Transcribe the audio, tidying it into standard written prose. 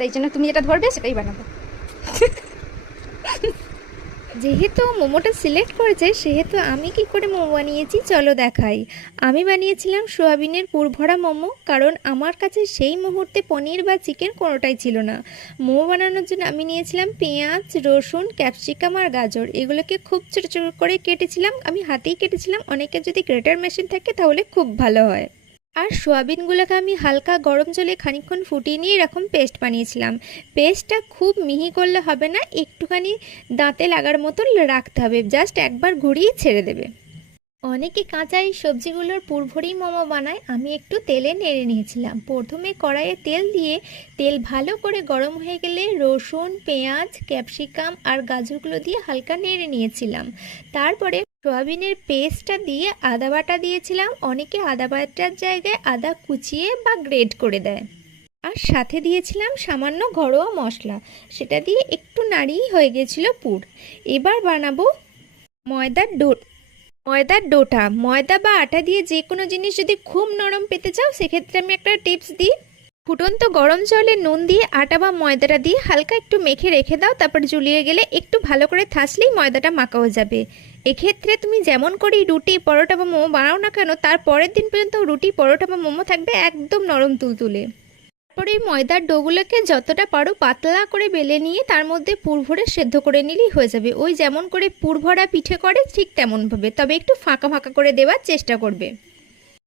তাই জন্য তুমি যেটা ধরবে সেটাই বানাবো। যেহেতু মোমোটা সিলেক্ট করেছে সেহেতু আমি কি করে মোমো বানিয়েছি চলো দেখাই। আমি বানিয়েছিলাম সোয়াবিনের পুরভরা মোমো, কারণ আমার কাছে সেই মুহূর্তে পনির বা চিকেন কোনোটাই ছিল না। মোমো বানানোর জন্য আমি নিয়েছিলাম পেঁয়াজ, রসুন, ক্যাপসিকাম আর গাজর। এগুলোকে খুব ছোটো ছোটো করে কেটেছিলাম, আমি হাতেই কেটেছিলাম। অনেকের যদি গ্রেটার মেশিন থাকে তাহলে খুব ভালো হয়। আর সোয়াবিনগুলোকে আমি হালকা গরম জলে খানিকক্ষণ ফুটিয়ে নিয়ে এরকম পেস্ট বানিয়েছিলাম। পেস্টটা খুব মিহি করলে হবে না, একটুখানি দাঁতে লাগার মতো রাখতে হবে, জাস্ট একবার ঘুরিয়ে ছেড়ে দেবে। অনেকে কাঁচা এই সবজিগুলোর পুরভরেই মোমো বানায়, আমি একটু তেলে নেড়ে নিয়েছিলাম। প্রথমে কড়াইয়ে তেল দিয়ে তেল ভালো করে গরম হয়ে গেলে রসুন, পেঁয়াজ, ক্যাপসিকাম আর গাজরগুলো দিয়ে হালকা নেড়ে নিয়েছিলাম। তারপরে সয়াবিনের পেস্টটা দিয়ে আদা বাটা দিয়েছিলাম। অনেকে আদা বাটার জায়গায় আদা কুচিয়ে বা গ্রেট করে দেয়। আর সাথে দিয়েছিলাম সামান্য ঘরোয়া মশলা, সেটা দিয়ে একটু নাড়িয়ে হয়ে গেছিল পুর। এবার বানাবো ময়দার ডো। ময়দা বা আটা দিয়ে যে কোনো জিনিস যদি খুব নরম পেতে চাও সেক্ষেত্রে আমি একটা টিপস দিই। ফুটন্ত গরম জলে নুন দিয়ে আটা বা ময়দাটা দিয়ে হালকা একটু মেখে রেখে দাও, তারপর ঝুলিয়ে গেলে একটু ভালো করে থাসলেই ময়দাটা মাখা হয়ে যাবে। এক্ষেত্রে তুমি যেমন করেই রুটি, পরোটা বা মোমো বানাও না কেন, তার পরের দিন পর্যন্ত রুটি, পরোটা বা মোমো থাকবে একদম নরম তুলতুলে। তারপরে এই ময়দার ডোগুলোকে যতটা পারো পাতলা করে বেলে নিয়ে তার মধ্যে পুর ভরে সেদ্ধ করে নিলেই হয়ে যাবে। ওই যেমন করে পুর ভরা পিঠে করে ঠিক তেমনভাবে, তবে একটু ফাঁকা ফাঁকা করে দেওয়ার চেষ্টা করবে।